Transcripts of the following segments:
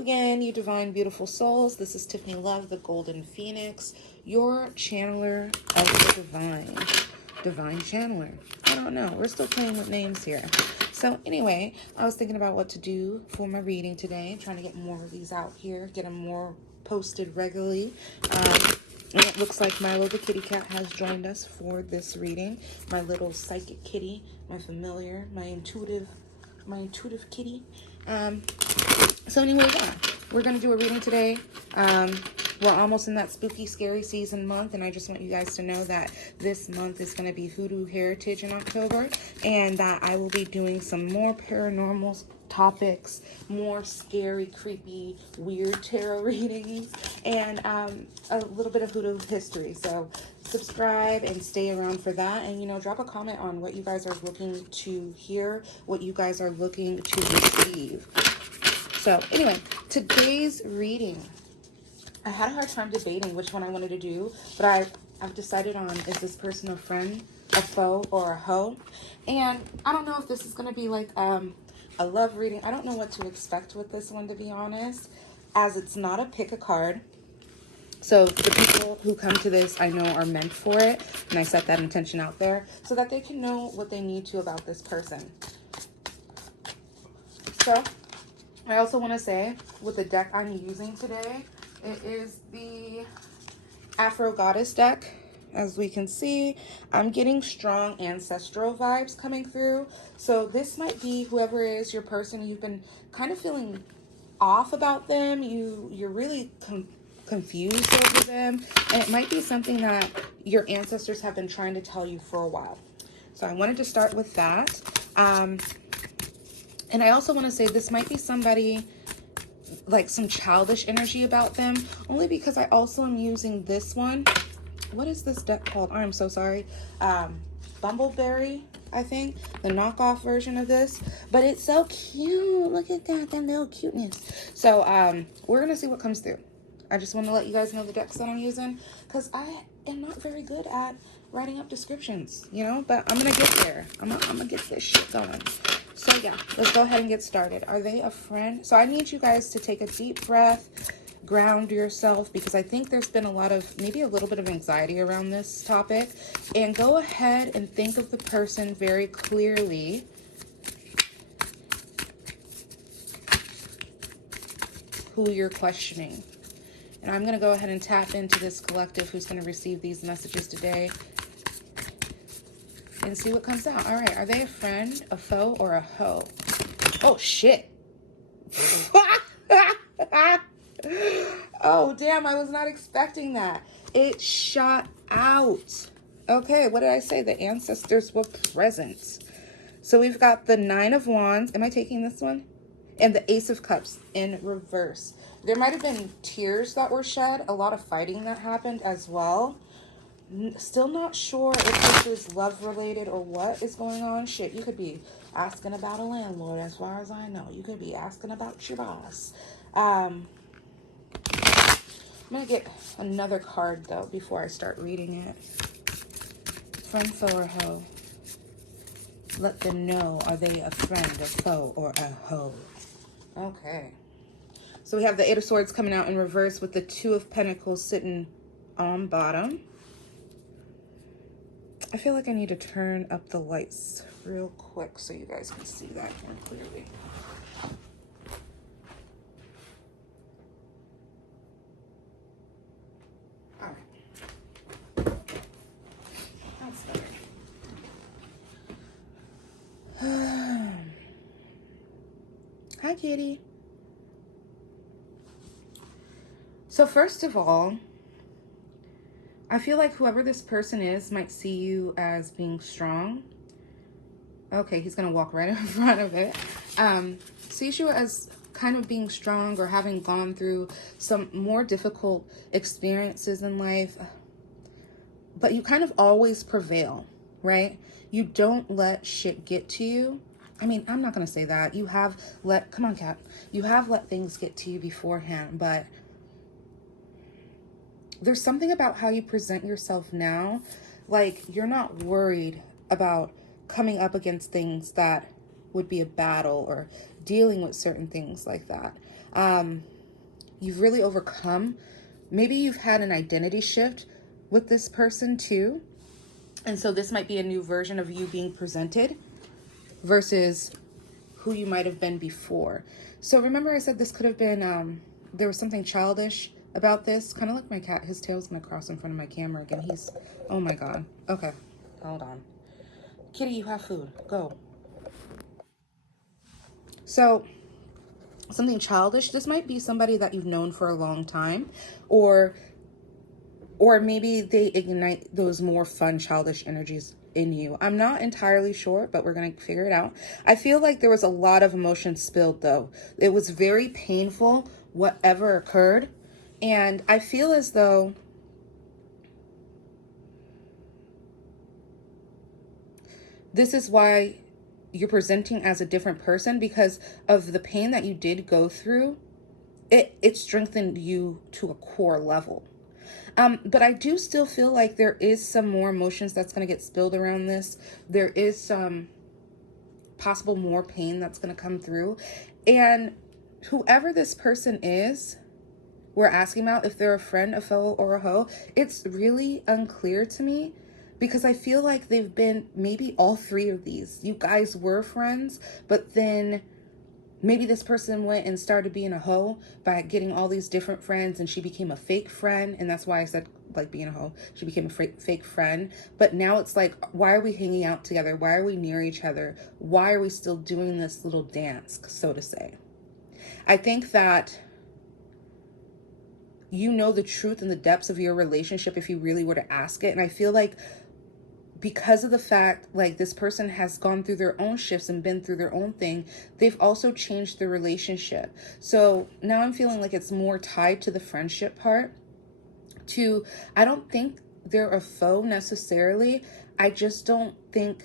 again, you divine, beautiful souls. This is Tiffany Love, the Golden Phoenix, your channeler of the divine. Divine channeler. I don't know. We're still playing with names here. So anyway, I was thinking about what to do for my reading today. Trying to get more of these out here. Get them more posted regularly. And it looks like Milo the kitty cat has joined us for this reading. My little psychic kitty. My familiar. My intuitive kitty. So anyway, yeah, we're going to do a reading today. We're almost in that spooky, scary season month, and I just want you guys to know that this month is going to be Hoodoo Heritage in October, and that I will be doing some more paranormal topics, more scary, creepy, weird tarot readings, and a little bit of Hoodoo history. So subscribe and stay around for that, and drop a comment on what you guys are looking to hear, what you guys are looking to receive. So anyway, today's reading, I had a hard time debating which one I wanted to do, but I've decided on, is this person a friend, a foe, or a hoe? And I don't know if this is going to be like a love reading. I don't know what to expect with this one, to be honest, as it's not a pick a card. So the people who come to this, I know, are meant for it, and I set that intention out there so that they can know what they need to about this person. So I also want to say, with the deck I'm using today, it is the Afro Goddess deck. As we can see, I'm getting strong ancestral vibes coming through. So this might be whoever is your person. You've been kind of feeling off about them. You're really confused over them. And it might be something that your ancestors have been trying to tell you for a while. So I wanted to start with that. And I also want to say this might be somebody, like some childish energy about them, only because I also am using this one. What is this deck called? I'm so sorry. Bumbleberry, I think, the knockoff version of this, but it's so cute. Look at that little cuteness. So we're gonna see what comes through. I just want to let you guys know the decks that I'm using, because I am not very good at writing up descriptions, but I'm gonna get there. I'm gonna get this shit going. So yeah, let's go ahead and get started. Are they a friend? So I need you guys to take a deep breath, ground yourself, because I think there's been maybe a little bit of anxiety around this topic. And go ahead and think of the person very clearly. Who you're questioning. And I'm going to go ahead and tap into this collective who's going to receive these messages today and see what comes out. All right, are they a friend, a foe, or a hoe? Oh, shit. Oh, damn, I was not expecting that. It shot out. Okay, what did I say? The ancestors were present. So we've got the Nine of Wands. Am I taking this one? And the Ace of Cups in reverse. There might have been tears that were shed, a lot of fighting that happened as well. Still not sure if this is love related or what is going on. Shit, you could be asking about a landlord, as far as I know. You could be asking about your boss. I'm going to get another card, though, before I start reading it. Friend, foe, or hoe? Let them know, are they a friend, a foe, or a hoe? Okay. So we have the Eight of Swords coming out in reverse with the Two of Pentacles sitting on bottom. I feel like I need to turn up the lights real quick so you guys can see that more clearly. All right. That's better. Hi, kitty. So first of all, I feel like whoever this person is might see you as being strong. Okay, he's going to walk right in front of it. Sees you as kind of being strong or having gone through some more difficult experiences in life. But you kind of always prevail, right? You don't let shit get to you. I mean, I'm not going to say that. You have come on, cat. You have let things get to you beforehand, but there's something about how you present yourself now. Like, you're not worried about coming up against things that would be a battle or dealing with certain things like that. You've really overcome. Maybe you've had an identity shift with this person too. And so this might be a new version of you being presented versus who you might have been before. So remember I said this could have been, there was something childish about this. Kind of like my cat. His tail's going to cross in front of my camera again. He's, oh my God. Okay, hold on. Kitty, you have food. Go. So something childish. This might be somebody that you've known for a long time, or maybe they ignite those more fun, childish energies in you. I'm not entirely sure, but we're going to figure it out. I feel like there was a lot of emotion spilled, though. It was very painful, whatever occurred. And I feel as though this is why you're presenting as a different person, because of the pain that you did go through. It strengthened you to a core level. But I do still feel like there is some more emotions that's going to get spilled around this. There is some possible more pain that's going to come through. And whoever this person is, we're asking about, if they're a friend, a foe, or a hoe, it's really unclear to me, because I feel like they've been maybe all three of these. You guys were friends, but then maybe this person went and started being a hoe by getting all these different friends, and she became a fake friend. And that's why I said, like, being a hoe. She became a fake friend. But now it's like, why are we hanging out together? Why are we near each other? Why are we still doing this little dance, so to say? I think that you know the truth and the depths of your relationship if you really were to ask it. And I feel like because of the fact, like, this person has gone through their own shifts and been through their own thing, they've also changed their relationship. So now I'm feeling like it's more tied to the friendship part. I don't think they're a foe necessarily. I just don't think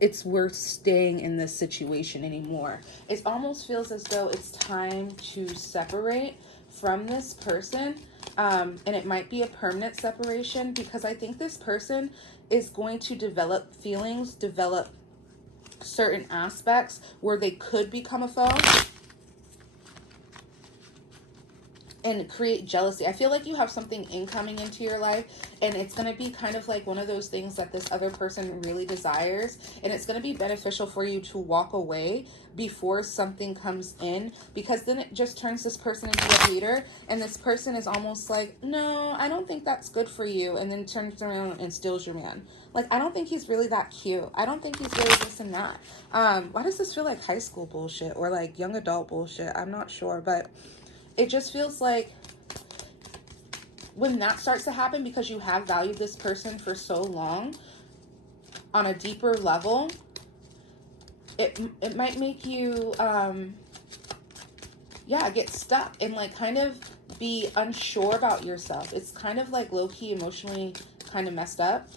it's worth staying in this situation anymore. It almost feels as though it's time to separate from this person. And it might be a permanent separation, because I think this person is going to develop feelings, develop certain aspects where they could become a foe and create jealousy. I feel like you have something incoming into your life, and it's going to be kind of like one of those things that this other person really desires, and it's going to be beneficial for you to walk away before something comes in, because then it just turns this person into a hater, and this person is almost like, no, I don't think that's good for you, and then turns around and steals your man. Like, I don't think he's really that cute. I don't think he's really this and that. Why does this feel like high school bullshit or like young adult bullshit? I'm not sure, but it just feels like when that starts to happen, because you have valued this person for so long on a deeper level, it might make you, get stuck and like kind of be unsure about yourself. It's kind of like low-key emotionally kind of messed up,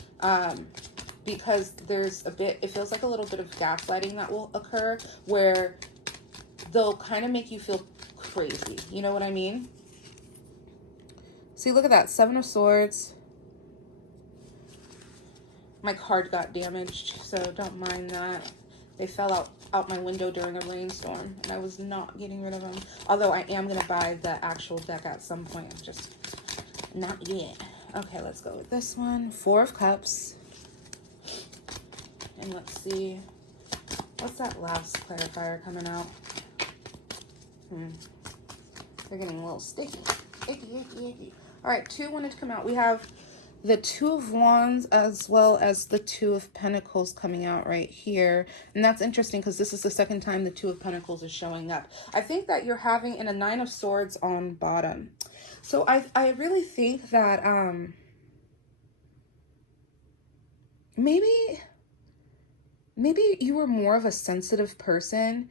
because there's it feels like a little bit of gaslighting that will occur, where they'll kind of make you feel crazy. You know what I mean? See, look at that. 7 of Swords. My card got damaged, so don't mind that. They fell out my window during a rainstorm, and I was not getting rid of them. Although I am going to buy the actual deck at some point. Just not yet. Okay, let's go with this one. 4 of Cups. And let's see. What's that last clarifier coming out? They're getting a little sticky. Icky. All right, 2 wanted to come out. We have the 2 of Wands as well as the 2 of Pentacles coming out right here. And that's interesting, because this is the second time the 2 of Pentacles is showing up. I think that you're having a 9 of Swords on bottom. So I really think that maybe you were more of a sensitive person.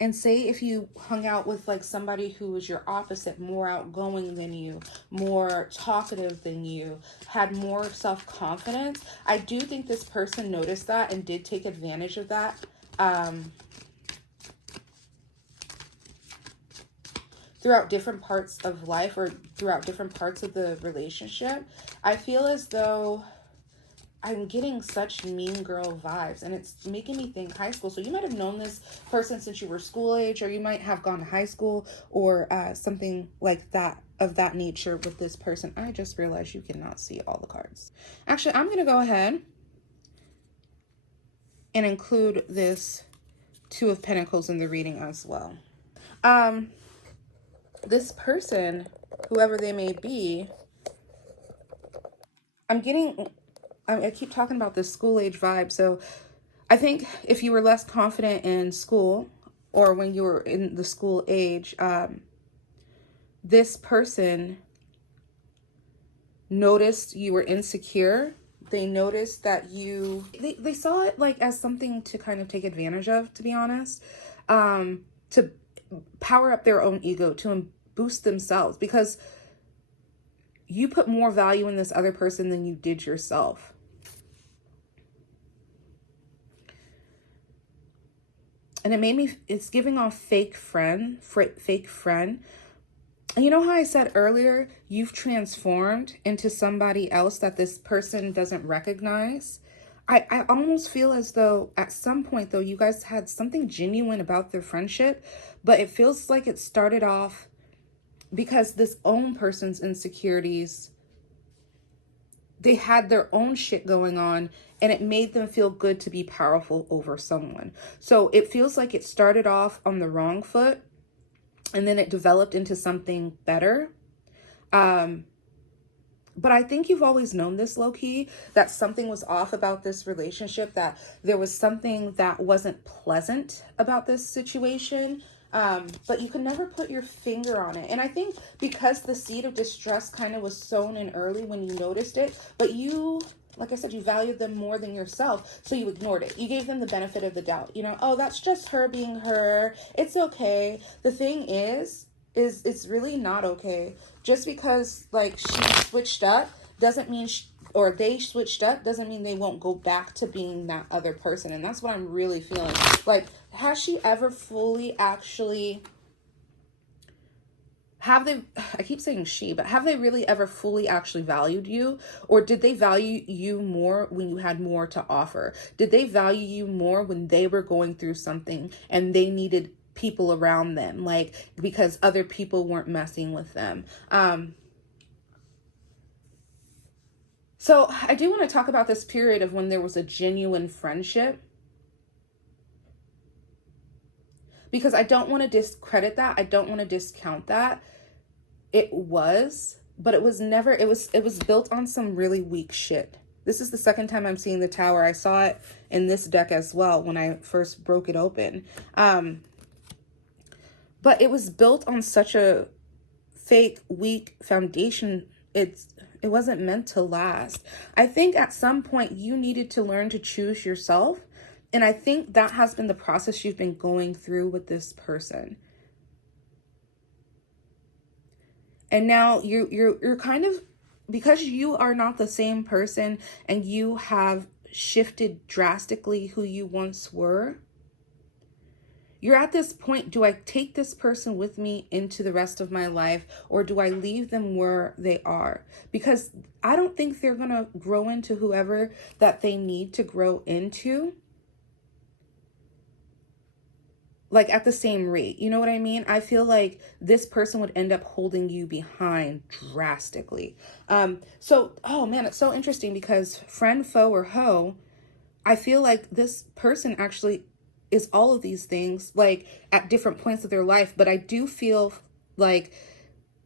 And say if you hung out with like somebody who was your opposite, more outgoing than you, more talkative than you, had more self-confidence, I do think this person noticed that and did take advantage of that. Throughout different parts of life, or throughout different parts of the relationship. I feel as though I'm getting such mean girl vibes, and it's making me think high school. So you might have known this person since you were school age, or you might have gone to high school, or something like that, of that nature with this person. I just realized you cannot see all the cards. Actually, I'm going to go ahead and include this Two of Pentacles in the reading as well. This person, whoever they may be, I keep talking about this school age vibe. So I think if you were less confident in school, or when you were in the school age, this person noticed you were insecure. They noticed that they saw it like as something to kind of take advantage of, to be honest, to power up their own ego, to boost themselves, because you put more value in this other person than you did yourself. And it's giving off fake friend. And you know how I said earlier, you've transformed into somebody else that this person doesn't recognize? I almost feel as though at some point, though, you guys had something genuine about their friendship, but it feels like it started off because this own person's insecurities, they had their own shit going on, and it made them feel good to be powerful over someone. So it feels like it started off on the wrong foot, and then it developed into something better. But I think you've always known this, low-key, that something was off about this relationship, that there was something that wasn't pleasant about this situation. But you could never put your finger on it. And I think because the seed of distrust kind of was sown in early when you noticed it, but you, like I said, you valued them more than yourself, so you ignored it. You gave them the benefit of the doubt. You know, oh, that's just her being her. It's okay. The thing is it's really not okay. Just because, like, she switched up doesn't mean or they switched up doesn't mean they won't go back to being that other person. And that's what I'm really feeling. Like, has she ever fully actually, I keep saying she, but have they really ever fully actually valued you? Or did they value you more when you had more to offer? Did they value you more when they were going through something and they needed people around them, like, because other people weren't messing with them? So I do want to talk about this period of when there was a genuine friendship, because I don't want to discredit that. I don't want to discount that. It was, but it was never, it was built on some really weak shit. This is the second time I'm seeing the Tower. I saw it in this deck as well when I first broke it open. But it was built on such a fake, weak foundation. It wasn't meant to last. I think at some point you needed to learn to choose yourself. And I think that has been the process you've been going through with this person. And now you're kind of, because you are not the same person and you have shifted drastically who you once were, you're at this point, do I take this person with me into the rest of my life, or do I leave them where they are? Because I don't think they're going to grow into whoever that they need to grow into, like, at the same rate. You know what I mean? I feel like this person would end up holding you behind drastically. So, oh man, it's so interesting because friend, foe, or hoe, I feel like this person actually is all of these things, like, at different points of their life. But I do feel like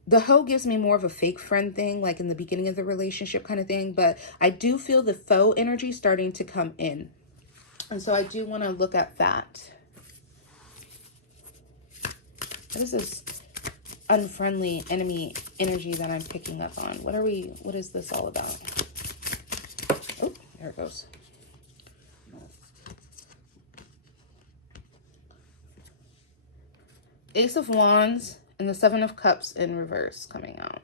the hoe gives me more of a fake friend thing, like in the beginning of the relationship kind of thing. But I do feel the foe energy starting to come in. And so I do want to look at that. What is this unfriendly enemy energy that I'm picking up on? What is this all about? Oh, there it goes. Ace of Wands and the Seven of Cups in reverse coming out.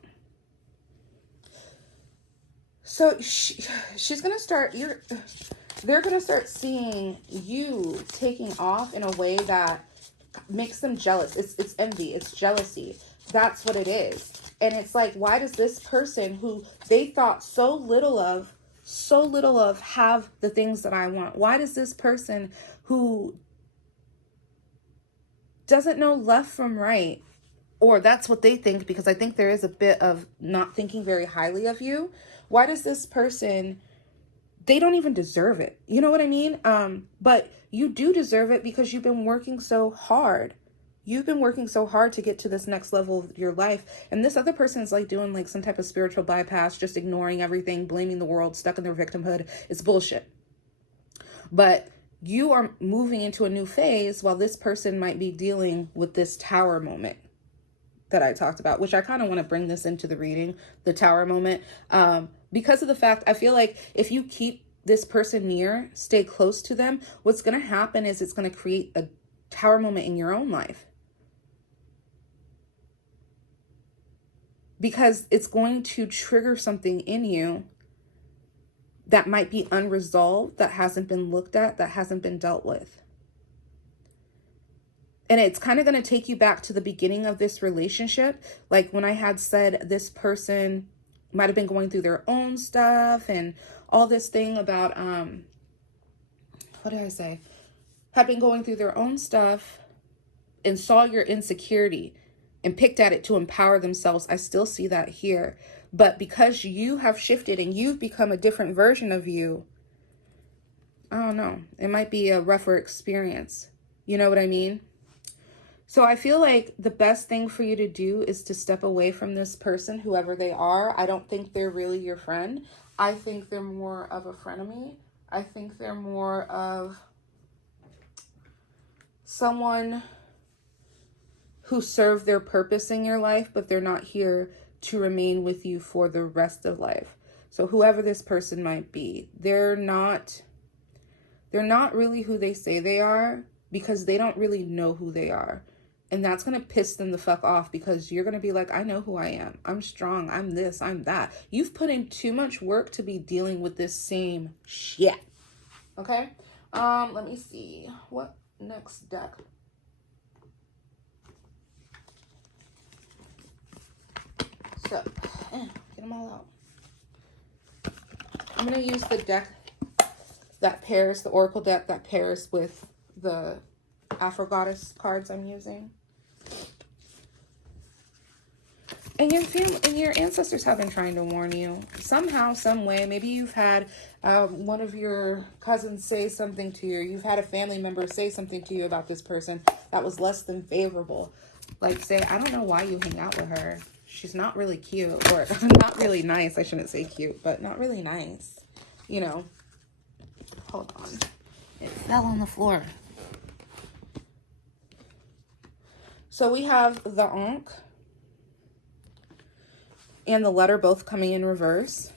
So she's going to start, they're going to start seeing you taking off in a way that makes them jealous. It's envy. It's jealousy. That's what it is. And it's like, why does this person who they thought so little of so little of have the things that I want? Why does this person who doesn't know left from right, or that's what they think, because I think there is a bit of not thinking very highly of you. Why does this person, they don't even deserve it. You know what I mean? But you do deserve it because you've been working so hard. You've been working so hard to get to this next level of your life. And this other person is like doing like some type of spiritual bypass, just ignoring everything, blaming the world, stuck in their victimhood. It's bullshit. But you are moving into a new phase while this person might be dealing with this tower moment that I talked about, which I kind of want to bring this into the reading, the tower moment. Because of the fact, I feel like if you keep this person near, stay close to them, what's going to happen is it's going to create a tower moment in your own life. Because it's going to trigger something in you that might be unresolved, that hasn't been looked at, that hasn't been dealt with. And it's kind of going to take you back to the beginning of this relationship. Like when I had said this person might have been going through their own stuff and all this thing about, what did I say? Had been going through their own stuff and saw your insecurity and picked at it to empower themselves. I still see that here. But because you have shifted and you've become a different version of you, I don't know. It might be a rougher experience. You know what I mean? So I feel like the best thing for you to do is to step away from this person, whoever they are. I don't think they're really your friend. I think they're more of a frenemy. I think they're more of someone who served their purpose in your life, but they're not here to remain with you for the rest of life. So whoever this person might be, they're not really who they say they are, because they don't really know who they are. And that's going to piss them the fuck off, because you're going to be like, I know who I am. I'm strong. I'm this. I'm that. You've put in too much work to be dealing with this same shit. Okay? Let me see. What next deck? So, get them all out. I'm going to use the deck that pairs, the Oracle deck that pairs with the Afro Goddess cards I'm using. And your family and your ancestors have been trying to warn you somehow, some way. Maybe you've had one of your cousins say something to you, or you've had a family member say something to you about this person that was less than favorable. Like say, I don't know why you hang out with her. She's not really cute, or not really nice. I shouldn't say cute, but not really nice. You know. Hold on. It fell on the floor. So we have the Ankh and the letter both coming in reverse.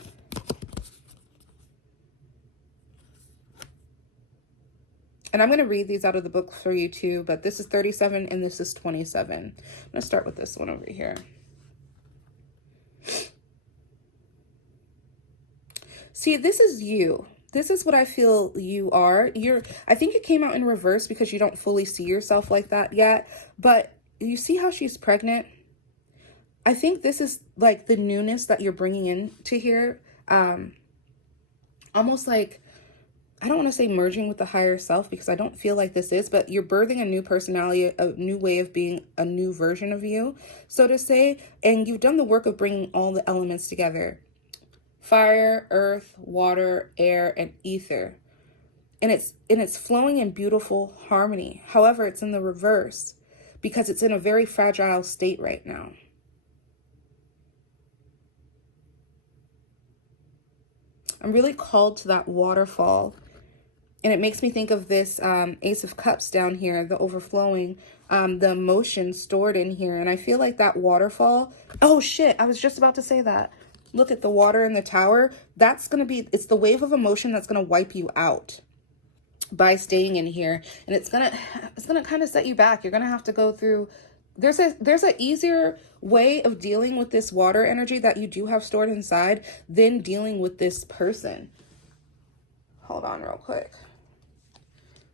And I'm going to read these out of the book for you too, but this is 37 and this is 27. I'm going to start with this one over here. See, this is you. This is what I feel you are. I think you came out in reverse because you don't fully see yourself like that yet, but you see how she's pregnant? I think this is like the newness that you're bringing into here. Almost like, I don't want to say merging with the higher self, because I don't feel like this is, but you're birthing a new personality, a new way of being, a new version of you, so to say. And you've done the work of bringing all the elements together. Fire, earth, water, air, and ether. And it's flowing in beautiful harmony. However, it's in the reverse because it's in a very fragile state right now. I'm really called to that waterfall. And it makes me think of this Ace of Cups down here, the overflowing, the emotion stored in here. And I feel like that waterfall, oh shit, I was just about to say that. Look at the water in the tower. That's going to be, it's the wave of emotion that's going to wipe you out by staying in here. And it's going to kind of set you back. You're going to have to go through, there's a easier way of dealing with this water energy that you do have stored inside than dealing with this person. Hold on real quick.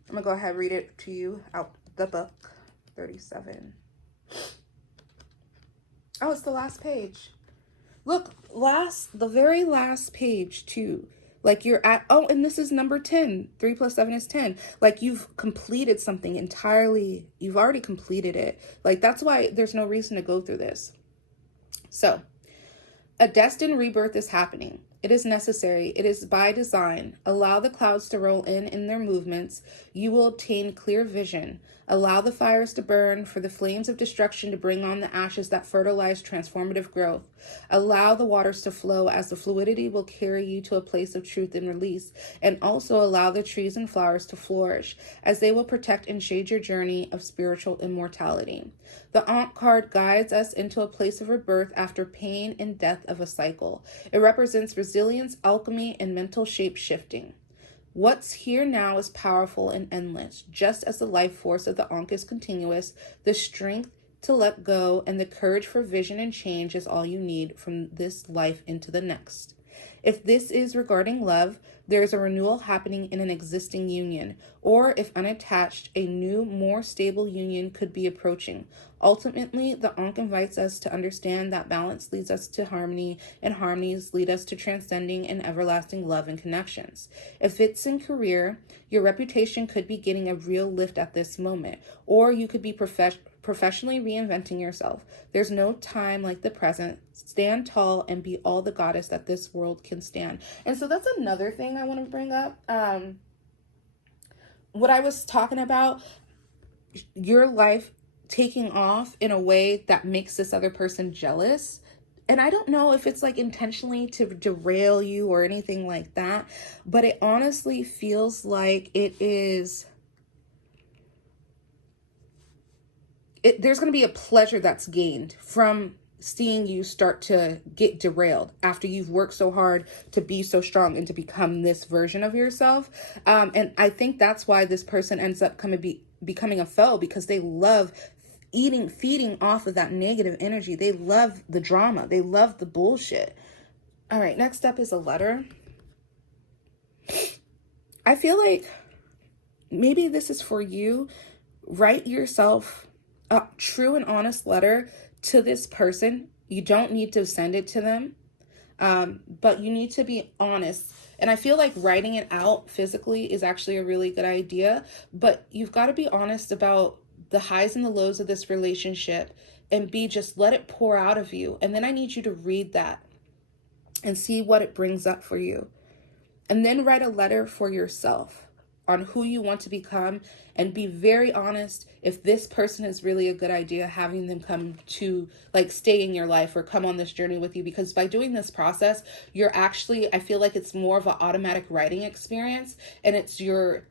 I'm going to go ahead and read it to you out the book. 37. Oh, it's the last page. Look, the very last page too. Like you're at, oh, and this is number 10. 3 plus 7 is 10. Like you've completed something entirely. You've already completed it. Like that's why there's no reason to go through this. So a destined rebirth is happening. It is necessary. It is by design. Allow the clouds to roll in their movements. You will obtain clear vision. Allow the fires to burn, for the flames of destruction to bring on the ashes that fertilize transformative growth. Allow the waters to flow, as the fluidity will carry you to a place of truth and release. And also allow the trees and flowers to flourish, as they will protect and shade your journey of spiritual immortality. The Ankh card guides us into a place of rebirth after pain and death of a cycle. It represents resilience, alchemy, and mental shape shifting. What's here now is powerful and endless. Just as the life force of the Ankh is continuous, the strength to let go and the courage for vision and change is all you need from this life into the next. If this is regarding love, there is a renewal happening in an existing union, or if unattached, a new, more stable union could be approaching. Ultimately, the Ankh invites us to understand that balance leads us to harmony, and harmonies lead us to transcending and everlasting love and connections. If it's in career, your reputation could be getting a real lift at this moment, or you could be professionally reinventing yourself. There's no time like the present. Stand tall and be all the goddess that this world can stand. And so that's another thing I want to bring up. What I was talking about, your life taking off in a way that makes this other person jealous. And I don't know if it's like intentionally to derail you or anything like that, but it honestly feels like it is. There's going to be a pleasure that's gained from seeing you start to get derailed after you've worked so hard to be so strong and to become this version of yourself. And I think that's why this person ends up becoming a foe, because they love feeding off of that negative energy. They love the drama. They love the bullshit. All right, next up is a letter. I feel like maybe this is for you. Write yourself a true and honest letter to this person. You don't need to send it to them, but you need to be honest. And I feel like writing it out physically is actually a really good idea, but you've got to be honest about the highs and the lows of this relationship, and just let it pour out of you. And then I need you to read that and see what it brings up for you. And then write a letter for yourself on who you want to become, and be very honest if this person is really a good idea, having them come to stay in your life or come on this journey with you. Because by doing this process, you're actually, I feel like it's more of an automatic writing experience, and it's your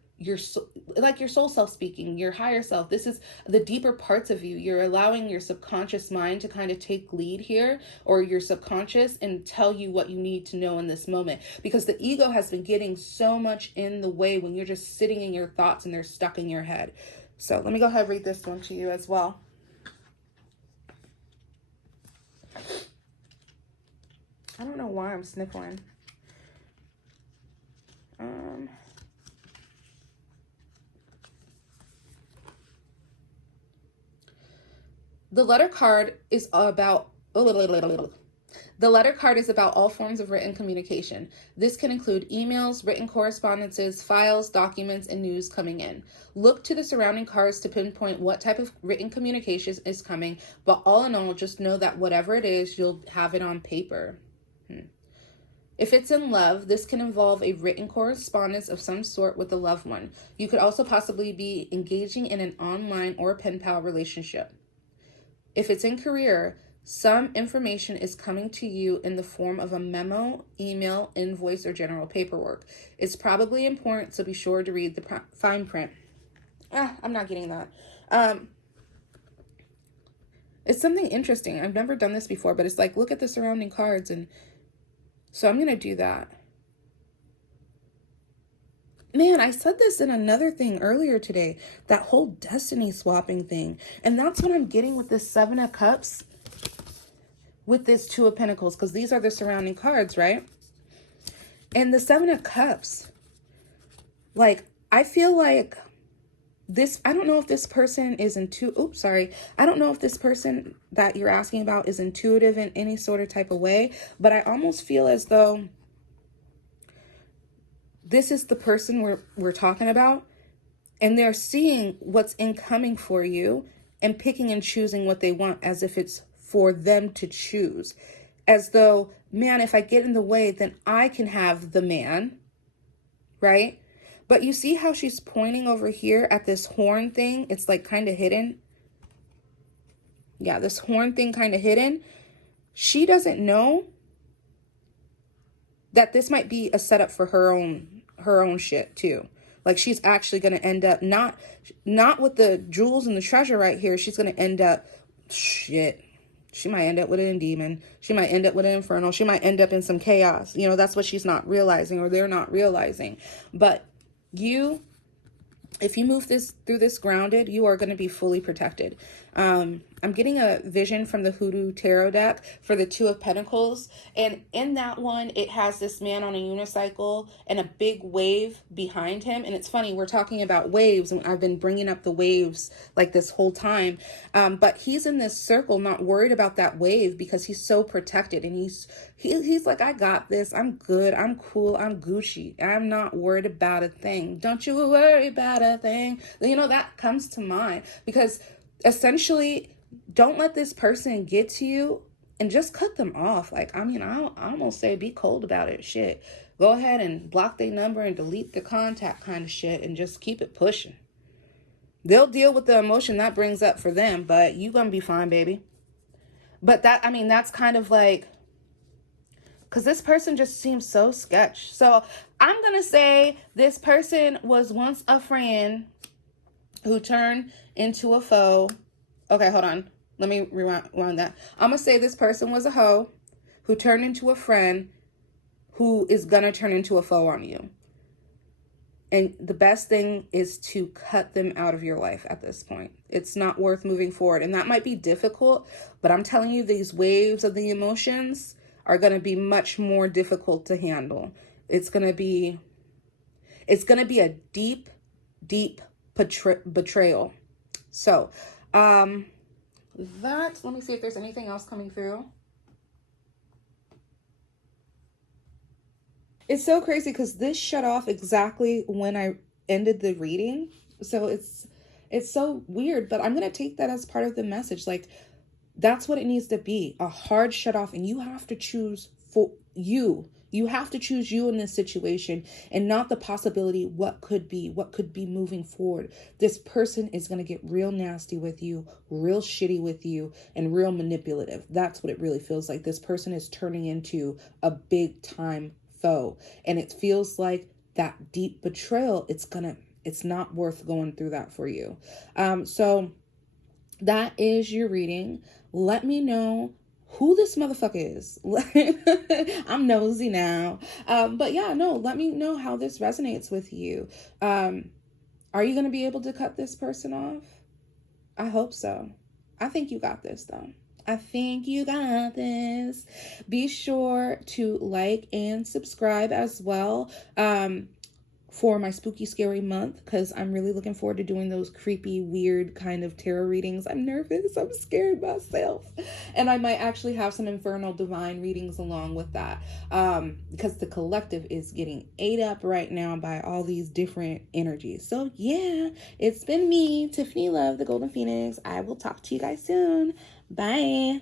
soul self speaking, your higher self. This is the deeper parts of you. You're allowing your subconscious mind to kind of take lead here, or your subconscious, and tell you what you need to know in this moment, because the ego has been getting so much in the way when you're just sitting in your thoughts and they're stuck in your head. So let me go ahead and read this one to you as well. I don't know why I'm sniffling. The letter card is about all forms of written communication. This can include emails, written correspondences, files, documents, and news coming in. Look to the surrounding cards to pinpoint what type of written communication is coming, but all in all, just know that whatever it is, you'll have it on paper. If it's in love, this can involve a written correspondence of some sort with a loved one. You could also possibly be engaging in an online or pen pal relationship. If it's in career, some information is coming to you in the form of a memo, email, invoice, or general paperwork. It's probably important, so be sure to read the fine print. I'm not getting that. It's something interesting. I've never done this before, but it's like, look at the surrounding cards. And so I'm going to do that. Man, I said this in another thing earlier today, that whole destiny swapping thing. And that's what I'm getting with this 7 of Cups, with this 2 of Pentacles, because these are the surrounding cards, right? And the 7 of Cups, I feel like this, I don't know if this person is I don't know if this person that you're asking about is intuitive in any sort of type of way, but I almost feel as though this is the person we're talking about, and they're seeing what's incoming for you and picking and choosing what they want as if it's for them to choose. As though, man, if I get in the way, then I can have the man, right? But you see how she's pointing over here at this horn thing? It's like kind of hidden. Yeah, this horn thing kind of hidden. She doesn't know that this might be a setup for her own shit too. Like, she's actually going to end up not with the jewels and the treasure right here. She's going to end up, shit. She might end up with an demon. She might end up with an infernal. She might end up in some chaos. You know, that's what she's not realizing, or they're not realizing. But you, if you move through this grounded, you are going to be fully protected. I'm getting a vision from the Hoodoo Tarot deck for the Two of Pentacles. And in that one, it has this man on a unicycle and a big wave behind him. And it's funny, we're talking about waves, and I've been bringing up the waves like this whole time. But he's in this circle, not worried about that wave because he's so protected. And he's like, I got this. I'm good. I'm cool. I'm Gucci. I'm not worried about a thing. Don't you worry about a thing. You know, that comes to mind because essentially, don't let this person get to you and just cut them off. Like, I mean, I almost say be cold about it. Shit. Go ahead and block their number and delete the contact kind of shit and just keep it pushing. They'll deal with the emotion that brings up for them, but you gonna be fine, baby. But that, I mean, that's kind of like, because this person just seems so sketch. So I'm gonna say this person was once a friend who turned into a foe. Okay, hold on. Let me rewind that. I'm going to say this person was a hoe who turned into a friend who is going to turn into a foe on you. And the best thing is to cut them out of your life at this point. It's not worth moving forward. And that might be difficult, but I'm telling you, these waves of the emotions are going to be much more difficult to handle. It's going to be a deep, deep betrayal. So, let me see if there's anything else coming through. It's so crazy because this shut off exactly when I ended the reading. So it's so weird, but I'm going to take that as part of the message. Like, that's what it needs to be, a hard shut off. And you have to choose for you. You have to choose you in this situation and not the possibility what could be moving forward. This person is going to get real nasty with you, real shitty with you, and real manipulative. That's what it really feels like. This person is turning into a big time foe. And it feels like that deep betrayal, it's not worth going through that for you. So that is your reading. Let me know who this motherfucker is. I'm nosy now. But yeah, no, let me know how this resonates with you. Are you going to be able to cut this person off? I hope so. I think you got this though. I think you got this. Be sure to like and subscribe as well. For my spooky scary month, because I'm really looking forward to doing those creepy weird kind of tarot readings. I'm nervous, I'm scared myself, and I might actually have some infernal divine readings along with that, because the collective is getting ate up right now by all these different energies. So yeah, it's been me, Tiffany Love, the Golden Phoenix. I will talk to you guys soon. Bye.